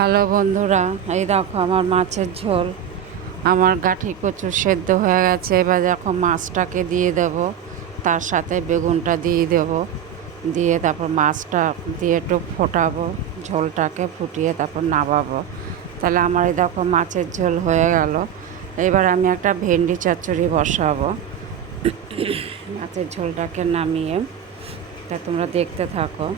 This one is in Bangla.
হ্যালো বন্ধুরা, এই দেখো আমার মাছের ঝোল। আমার গাঁঠি কচু সেদ্ধ হয়ে গেছে। এবার দেখো মাছটাকে দিয়ে দেব, তার সাথে বেগুনটা দিয়ে দেব, দিয়ে তারপর মাছটা দিয়ে একটু ফোটাবো, ঝোলটাকে ফুটিয়ে তারপর নামাবো। তাহলে আমার এই দেখো মাছের ঝোল হয়ে গেল। এবার আমি একটা ভেন্ডি চচ্চড়ি বসাবো মাছের ঝোলটাকে নামিয়ে। তা তোমরা দেখতে থাকো।